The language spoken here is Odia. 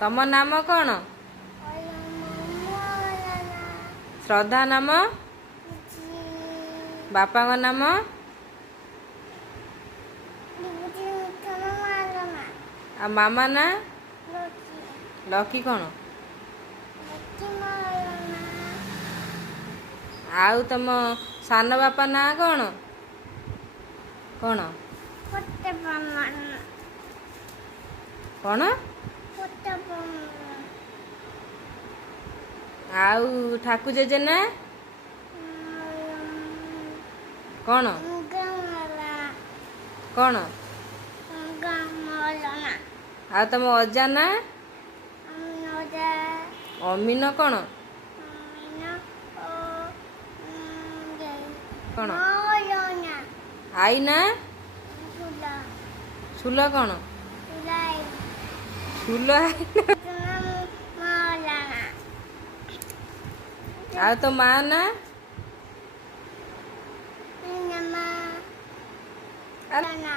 ତମ ନାମ କ'ଣ? ଶ୍ରଦ୍ଧା ନାମ? ବାପାଙ୍କ ନାମ? ଆଉ ମାମା ନା? ଲକି କ'ଣ? ଆଉ ତମ ସାନ ବାପା ନାଁ କ'ଣ? କ'ଣ? କ'ଣ? ଆଉ ଠାକୁ ଜେଜେ ନା? କ'ଣ? କ'ଣ? ଆଉ ତମ ଅଜା ନା? ଅମିନ କ'ଣ? କ'ଣ? ଆଈ ନା? ସୁଲ କ'ଣ? ସୁଲ ଆଈ ନା? ଆଉ ତୋ ମା ନା?